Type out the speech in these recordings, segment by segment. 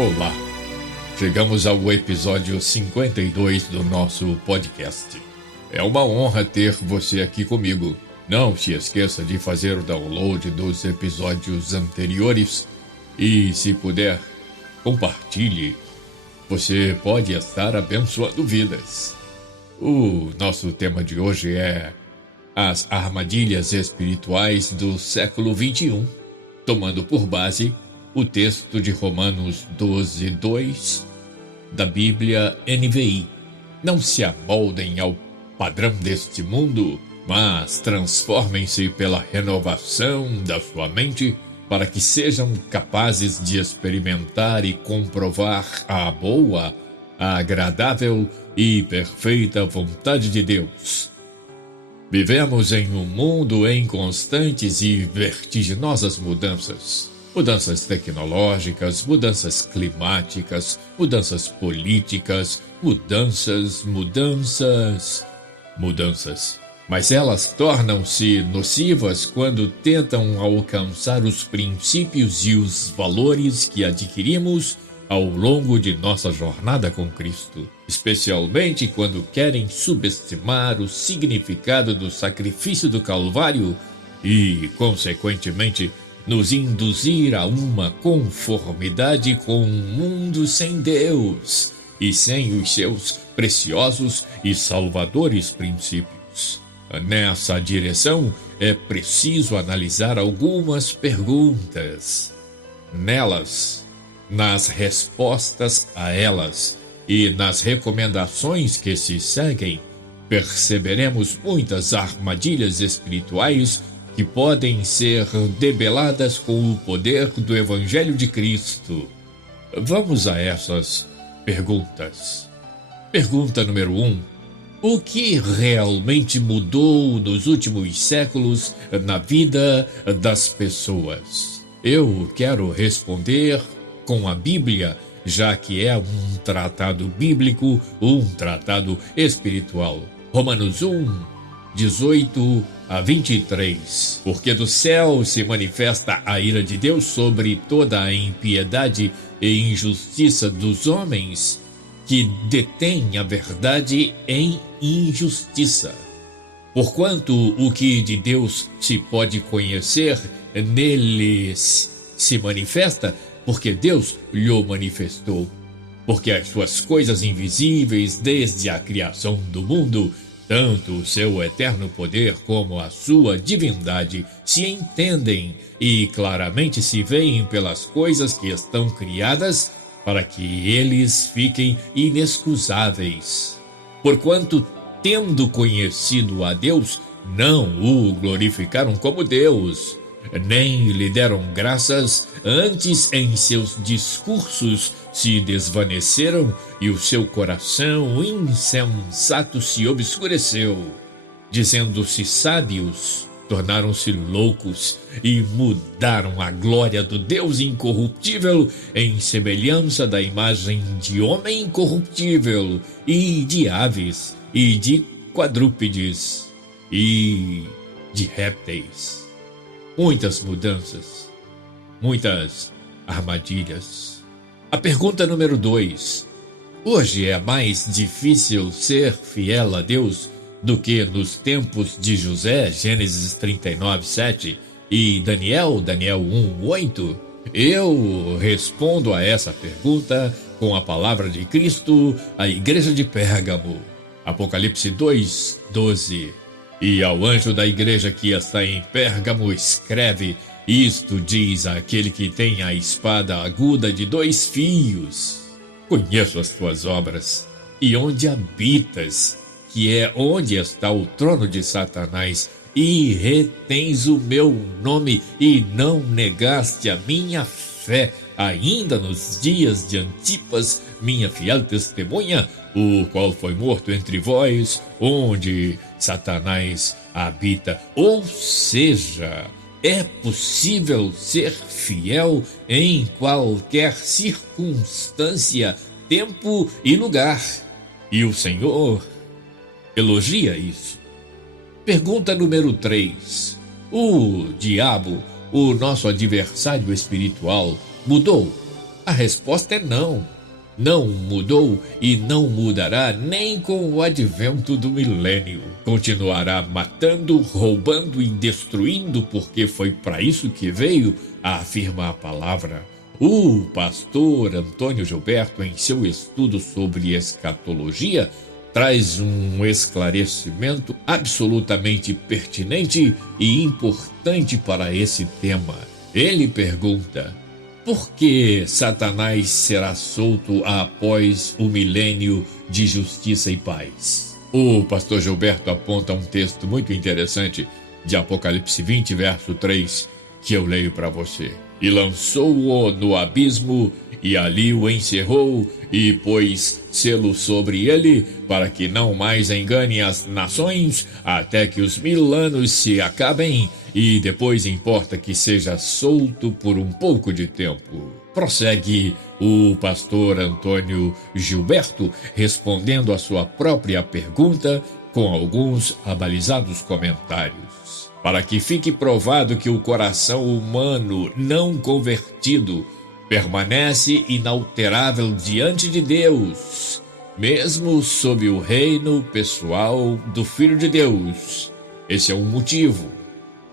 Olá, chegamos ao episódio 52 do nosso podcast. É uma honra ter você aqui comigo. Não se esqueça de fazer o download dos episódios anteriores e, se puder, compartilhe. Você pode estar abençoando vidas. O nosso tema de hoje é as armadilhas espirituais do século XXI, tomando por base o texto de Romanos 12:2 da Bíblia NVI. Não se amoldem ao padrão deste mundo, mas transformem-se pela renovação da sua mente para que sejam capazes de experimentar e comprovar a boa, a agradável e perfeita vontade de Deus. Vivemos em um mundo em constantes e vertiginosas mudanças. Mudanças tecnológicas, mudanças climáticas, mudanças políticas, mudanças. Mas elas tornam-se nocivas quando tentam alcançar os princípios e os valores que adquirimos ao longo de nossa jornada com Cristo, especialmente quando querem subestimar o significado do sacrifício do Calvário e, consequentemente, nos induzir a uma conformidade com um mundo sem Deus e sem os seus preciosos e salvadores princípios. Nessa direção, é preciso analisar algumas perguntas. Nelas, nas respostas a elas e nas recomendações que se seguem, perceberemos muitas armadilhas espirituais que podem ser debeladas com o poder do Evangelho de Cristo. Vamos a essas perguntas. Pergunta número 1. O que realmente mudou nos últimos séculos na vida das pessoas? Eu quero responder com a Bíblia, já que é um tratado bíblico, um tratado espiritual. Romanos 1:18-23. Porque do céu se manifesta a ira de Deus sobre toda a impiedade e injustiça dos homens que detêm a verdade em injustiça. Porquanto o que de Deus se pode conhecer neles se manifesta, porque Deus lhe manifestou. Porque as suas coisas invisíveis desde a criação do mundo, tanto o seu eterno poder como a sua divindade, se entendem e claramente se veem pelas coisas que estão criadas, para que eles fiquem inexcusáveis. Porquanto, tendo conhecido a Deus, não o glorificaram como Deus, nem lhe deram graças, antes em seus discursos se desvaneceram e o seu coração insensato se obscureceu. Dizendo-se sábios, tornaram-se loucos e mudaram a glória do Deus incorruptível em semelhança da imagem de homem corruptível e de aves e de quadrúpedes e de répteis. Muitas mudanças, muitas armadilhas. A pergunta número 2. Hoje é mais difícil ser fiel a Deus do que nos tempos de José, Gênesis 39:7, e Daniel 1:8? Eu respondo a essa pergunta com a palavra de Cristo à igreja de Pérgamo. Apocalipse 2:12. E ao anjo da igreja que está em Pérgamo escreve: isto diz aquele que tem a espada aguda de 2 fios. Conheço as tuas obras e onde habitas, que é onde está o trono de Satanás, e retens o meu nome e não negaste a minha fé, ainda nos dias de Antipas, minha fiel testemunha, o qual foi morto entre vós, onde Satanás habita. Ou seja, é possível ser fiel em qualquer circunstância, tempo e lugar. E o Senhor elogia isso. Pergunta número 3. O diabo, o nosso adversário espiritual, mudou A resposta é não. Não mudou e não mudará nem com o advento do milênio. Continuará matando, roubando e destruindo, porque foi para isso que veio, afirma a palavra. O pastor Antônio Gilberto, em seu estudo sobre escatologia, traz um esclarecimento absolutamente pertinente e importante para esse tema. Ele pergunta: por que Satanás será solto após o milênio de justiça e paz? O pastor Gilberto aponta um texto muito interessante de Apocalipse 20, verso 3, que eu leio para você. E lançou-o no abismo, e ali o encerrou, e pôs selo sobre ele, para que não mais engane as nações, até que os 1000 anos se acabem, e depois importa que seja solto por um pouco de tempo. Prossegue o pastor Antônio Gilberto, respondendo a sua própria pergunta com alguns abalizados comentários. Para que fique provado que o coração humano não convertido permanece inalterável diante de Deus, mesmo sob o reino pessoal do Filho de Deus. Esse é um motivo.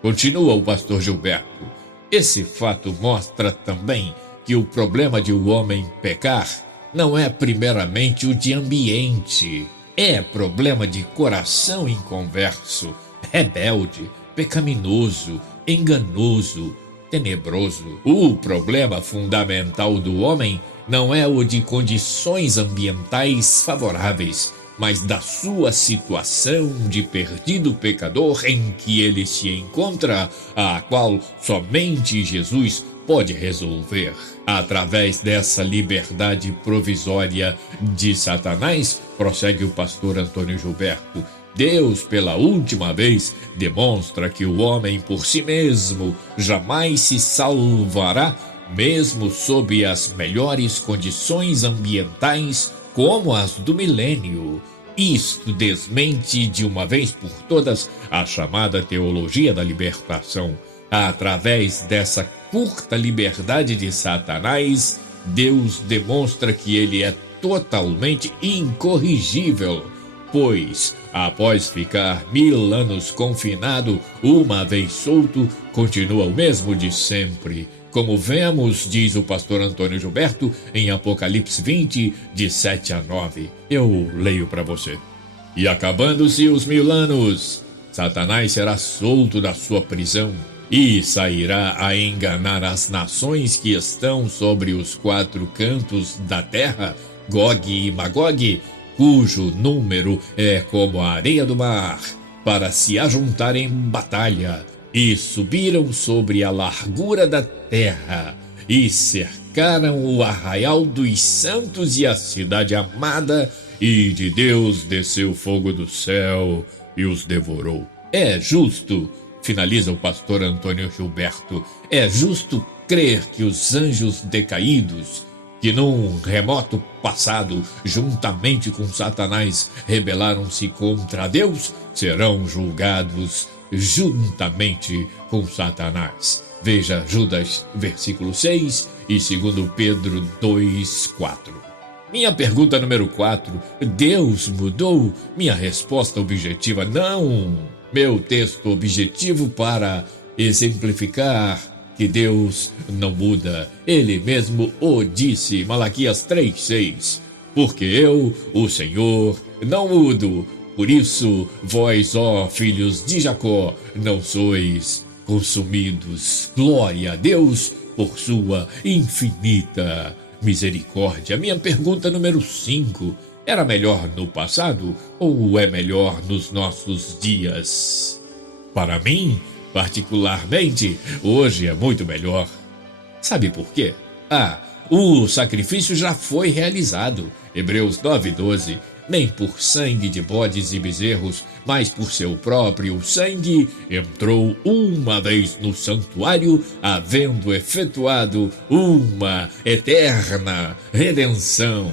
Continua o pastor Gilberto. Esse fato mostra também que o problema de o homem pecar não é primeiramente o de ambiente, é problema de coração inconverso, rebelde, pecaminoso, enganoso, tenebroso. O problema fundamental do homem não é o de condições ambientais favoráveis, mas da sua situação de perdido pecador em que ele se encontra, a qual somente Jesus pode resolver. Através dessa liberdade provisória de Satanás, prossegue o pastor Antônio Gilberto, Deus, pela última vez, demonstra que o homem por si mesmo jamais se salvará, mesmo sob as melhores condições ambientais, como as do milênio. Isto desmente de uma vez por todas a chamada teologia da libertação. Através dessa curta liberdade de Satanás, Deus demonstra que ele é totalmente incorrigível, pois, após ficar 1000 anos confinado, uma vez solto, continua o mesmo de sempre. Como vemos, diz o pastor Antônio Gilberto, em Apocalipse 20, de 7 a 9. Eu leio para você. E acabando-se os 1000 anos, Satanás será solto da sua prisão e sairá a enganar as nações que estão sobre os 4 cantos da terra, Gog e Magog, cujo número é como a areia do mar, para se ajuntar em batalha. E subiram sobre a largura da terra, e cercaram o arraial dos santos e a cidade amada, e de Deus desceu fogo do céu e os devorou. É justo, finaliza o pastor Antônio Gilberto, é justo crer que os anjos decaídos, que num remoto passado, juntamente com Satanás, rebelaram-se contra Deus, serão julgados juntamente com Satanás. Veja Judas, versículo 6 e 2 Pedro 2, 4. Minha pergunta número 4, Deus mudou? Minha resposta objetiva, não. Meu texto objetivo para exemplificar que Deus não muda. Ele mesmo o disse, Malaquias 3:6. Porque eu, o Senhor, não mudo. Por isso, vós, ó filhos de Jacó, não sois consumidos. Glória a Deus por sua infinita misericórdia. Minha pergunta número 5. Era melhor no passado ou é melhor nos nossos dias? Para mim, particularmente, hoje é muito melhor. Sabe por quê? O sacrifício já foi realizado. Hebreus 9:12. Nem por sangue de bodes e bezerros, mas por seu próprio sangue, entrou uma vez no santuário, havendo efetuado uma eterna redenção.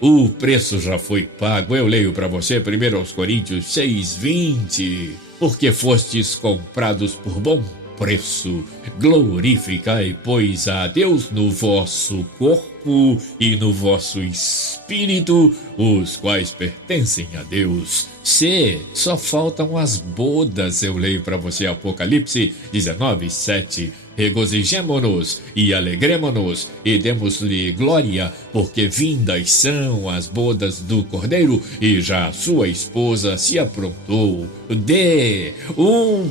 O preço já foi pago. Eu leio para você 1 Coríntios 6:20. Porque fostes comprados por bom preço. Glorificai, pois, a Deus no vosso corpo e no vosso espírito, os quais pertencem a Deus. Se só faltam as bodas, eu leio para você Apocalipse 19:7. Regozijemo-nos e alegremo-nos e demos-lhe glória, porque vindas são as bodas do Cordeiro e já a sua esposa se aprontou. Dê um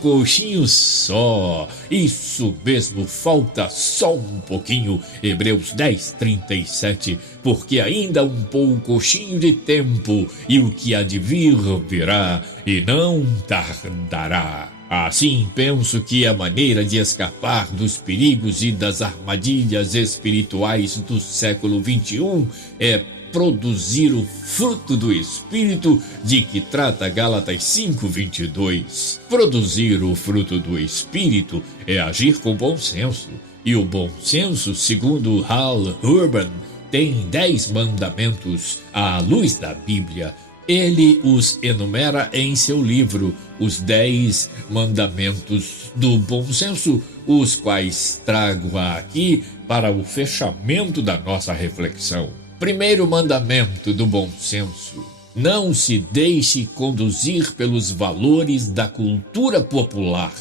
pouquinho só, isso mesmo, falta só um pouquinho. Hebreus 10:37, porque ainda um pouquinho de tempo e o que há de vir virá e não tardará. Assim, penso que a maneira de escapar dos perigos e das armadilhas espirituais do século XXI é produzir o fruto do Espírito de que trata Gálatas 5:22. Produzir o fruto do Espírito é agir com bom senso, e o bom senso, segundo Hal Urban, tem 10 mandamentos à luz da Bíblia. Ele os enumera em seu livro, os 10 mandamentos do bom senso, os quais trago aqui para o fechamento da nossa reflexão. Primeiro mandamento do bom senso: não se deixe conduzir pelos valores da cultura popular.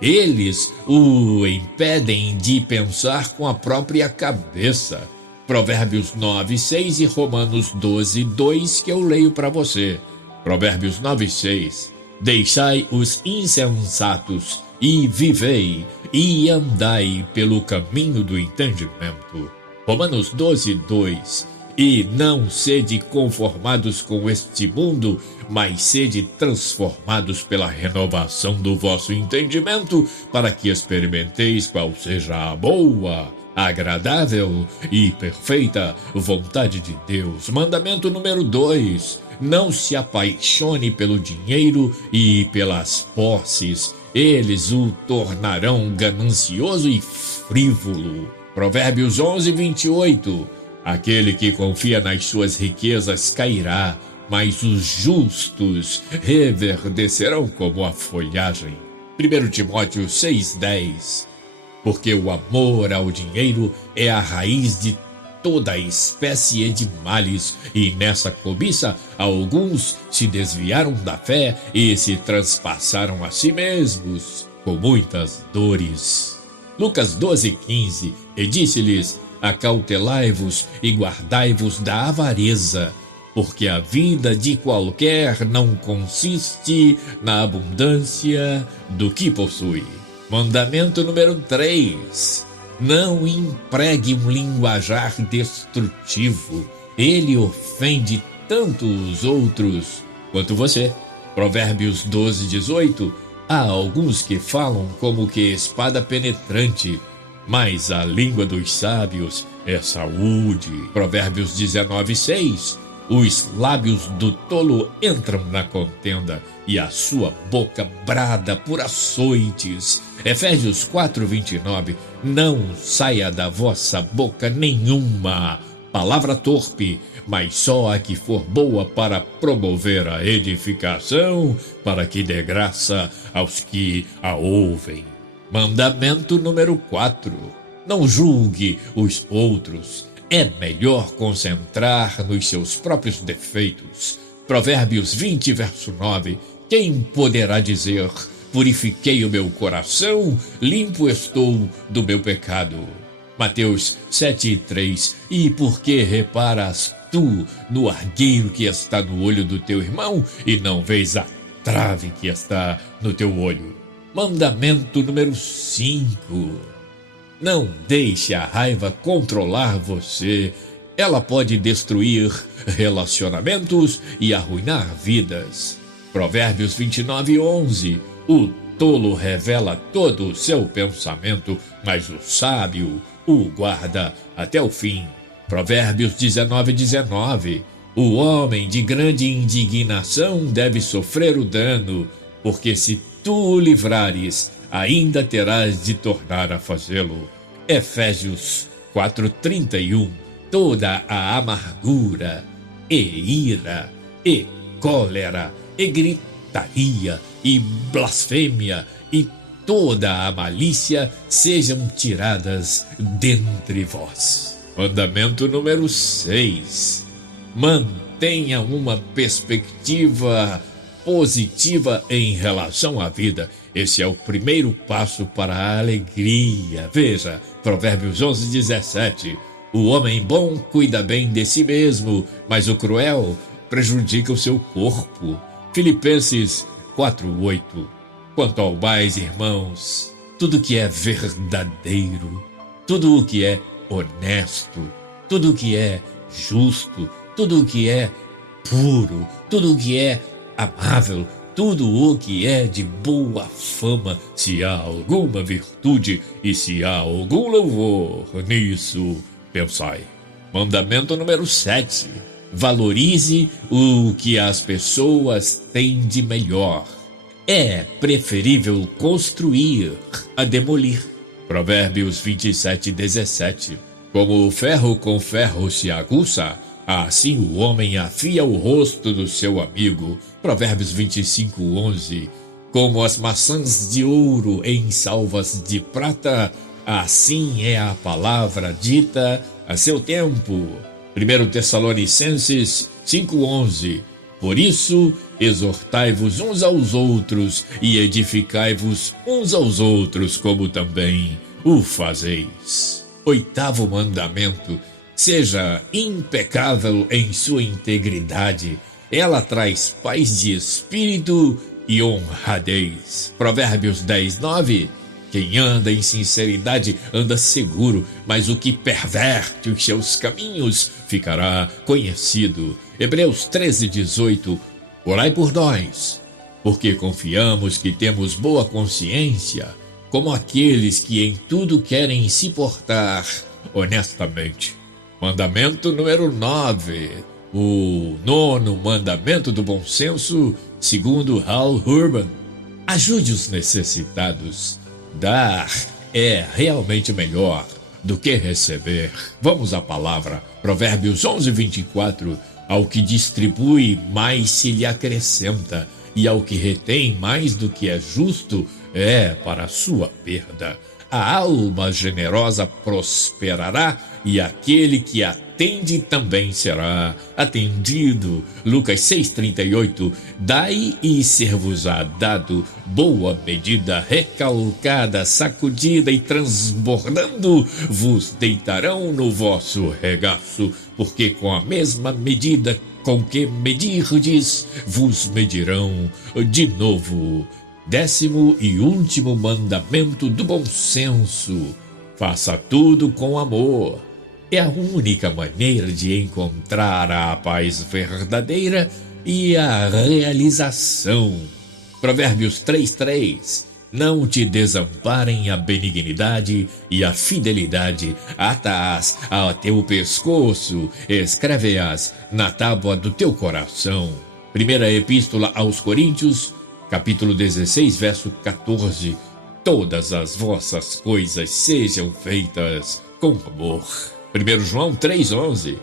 Eles o impedem de pensar com a própria cabeça. Provérbios 9:6 e Romanos 12:2, que eu leio para você. Provérbios 9:6. Deixai os insensatos e vivei, e andai pelo caminho do entendimento. Romanos 12:2. E não sede conformados com este mundo, mas sede transformados pela renovação do vosso entendimento, para que experimenteis qual seja a boa, agradável e perfeita vontade de Deus. Mandamento número 2: não se apaixone pelo dinheiro e pelas posses, eles o tornarão ganancioso e frívolo. Provérbios 11:28. Aquele que confia nas suas riquezas cairá, mas os justos reverdecerão como a folhagem. 1 Timóteo 6:10. Porque o amor ao dinheiro é a raiz de toda espécie de males, e nessa cobiça alguns se desviaram da fé e se transpassaram a si mesmos com muitas dores. Lucas 12:15. E disse-lhes: acautelai-vos e guardai-vos da avareza, porque a vida de qualquer não consiste na abundância do que possui. Mandamento número 3: não empregue um linguajar destrutivo. Ele ofende tanto os outros quanto você. Provérbios 12:18. Há alguns que falam como que espada penetrante, mas a língua dos sábios é saúde. Provérbios 19:6. Os lábios do tolo entram na contenda, e a sua boca brada por açoites. Efésios 4:29. Não saia da vossa boca nenhuma palavra torpe, mas só a que for boa para promover a edificação, para que dê graça aos que a ouvem. Mandamento número 4. Não julgue os outros. É melhor concentrar nos seus próprios defeitos. Provérbios 20, verso 9. Quem poderá dizer: purifiquei o meu coração, limpo estou do meu pecado? Mateus 7:3. E por que reparas tu no argueiro que está no olho do teu irmão, e não vês a trave que está no teu olho? Mandamento número 5. Não deixe a raiva controlar você. Ela pode destruir relacionamentos e arruinar vidas. Provérbios 29:11. O tolo revela todo o seu pensamento, mas o sábio o guarda até o fim. Provérbios 19:19. O homem de grande indignação deve sofrer o dano, porque se tu o livrares, ainda terás de tornar a fazê-lo. Efésios 4:31. Toda a amargura, e ira, e cólera, e gritaria, e blasfêmia, e toda a malícia sejam tiradas dentre vós. Mandamento número 6. Mantenha uma perspectiva positiva em relação à vida. Esse é o primeiro passo para a alegria. Veja, Provérbios 11:17. O homem bom cuida bem de si mesmo, mas o cruel prejudica o seu corpo. Filipenses 4:8. Quanto ao mais, irmãos, tudo que é verdadeiro, tudo o que é honesto, tudo o que é justo, tudo o que é puro, tudo o que é amável, tudo o que é de boa fama, se há alguma virtude e se há algum louvor, nisso pensai. Mandamento número 7. Valorize o que as pessoas têm de melhor. É preferível construir a demolir. Provérbios 27:17. Como o ferro com ferro se aguça, assim o homem afia o rosto do seu amigo. Provérbios 25:11. Como as maçãs de ouro em salvas de prata, assim é a palavra dita a seu tempo. 1 Tessalonicenses 5:11. Por isso, exortai-vos uns aos outros e edificai-vos uns aos outros, como também o fazeis. 8º mandamento. Seja impecável em sua integridade. Ela traz paz de espírito e honradez. Provérbios 10:9. Quem anda em sinceridade anda seguro, mas o que perverte os seus caminhos ficará conhecido. Hebreus 13:18. Orai por nós, porque confiamos que temos boa consciência, como aqueles que em tudo querem se portar honestamente. Mandamento número 9. O 9º mandamento do bom senso, segundo Hal Urban. Ajude os necessitados. Dar é realmente melhor do que receber. Vamos à palavra. Provérbios 11:24. Ao que distribui, mais se lhe acrescenta, e ao que retém mais do que é justo, é para a sua perda. A alma generosa prosperará, e aquele que atende também será atendido. Lucas 6:38. Dai e ser-vos-á dado, boa medida, recalcada, sacudida e transbordando, vos deitarão no vosso regaço, porque com a mesma medida com que medirdes, vos medirão de novo. 10º e último mandamento do bom senso. Faça tudo com amor. É a única maneira de encontrar a paz verdadeira e a realização. Provérbios 3:3. Não te desamparem a benignidade e a fidelidade. Ata-as a teu pescoço, escreve-as na tábua do teu coração. Primeira Epístola aos Coríntios, capítulo 16, verso 14. Todas as vossas coisas sejam feitas com amor. 1 João 3:11.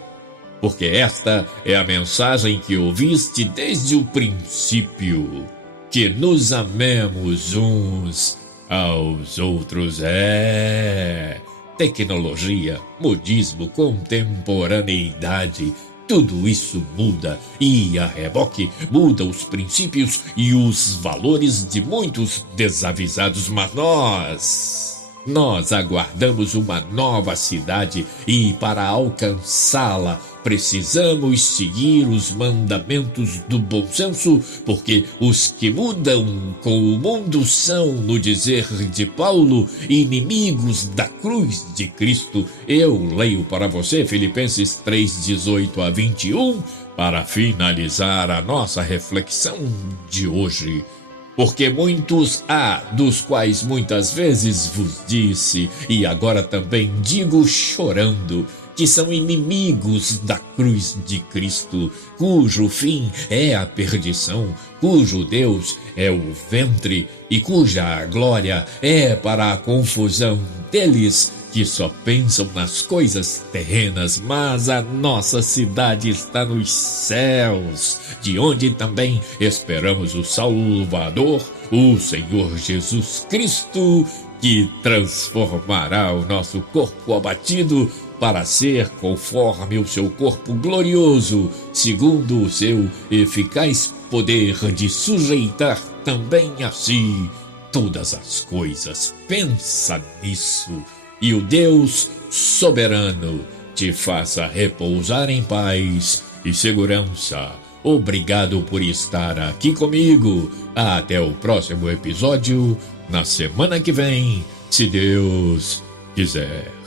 Porque esta é a mensagem que ouviste desde o princípio, que nos amemos uns aos outros. Tecnologia, modismo, contemporaneidade, tudo isso muda, e a reboque muda os princípios e os valores de muitos desavisados, mas nós aguardamos uma nova cidade, e para alcançá-la precisamos seguir os mandamentos do bom senso, porque os que mudam com o mundo são, no dizer de Paulo, inimigos da cruz de Cristo. Eu leio para você Filipenses 3:18-21 para finalizar a nossa reflexão de hoje. Porque muitos há, dos quais muitas vezes vos disse, e agora também digo chorando, que são inimigos da cruz de Cristo, cujo fim é a perdição, cujo Deus é o ventre e cuja glória é para a confusão deles que só pensam nas coisas terrenas, mas a nossa cidade está nos céus, de onde também esperamos o Salvador, o Senhor Jesus Cristo, que transformará o nosso corpo abatido para ser conforme o seu corpo glorioso, segundo o seu eficaz poder de sujeitar também a si todas as coisas. Pensa nisso, e o Deus soberano te faça repousar em paz e segurança. Obrigado por estar aqui comigo. Até o próximo episódio, na semana que vem, se Deus quiser.